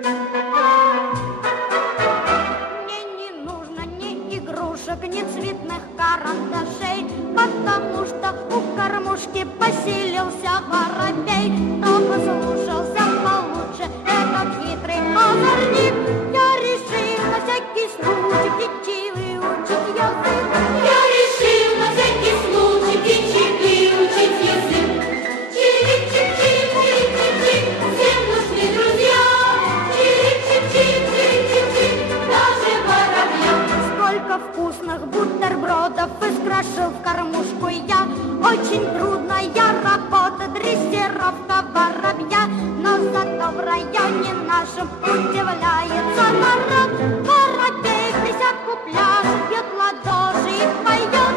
Мне не нужно ни игрушек, ни цветных карандашей, потому что у кормушки поселился воробей. Но послушался получше этот хитрый озорник, я решил на всякий случай птичий выучить язык. Я решил на всякий случай птичий выучить язык. Чирик-чик-чик, чирик-чик-чик, всем нужны друзья. Чирик-чик-чик, чирик-чик-чик, даже воробьям. Сколько вкусных бутербродов искрошил в кормушку я. Очень трудная работа, дрессировка воробья, но зато в районе нашем удивляется народ. Воробей присядку пляшет, бьет ладоши и поет.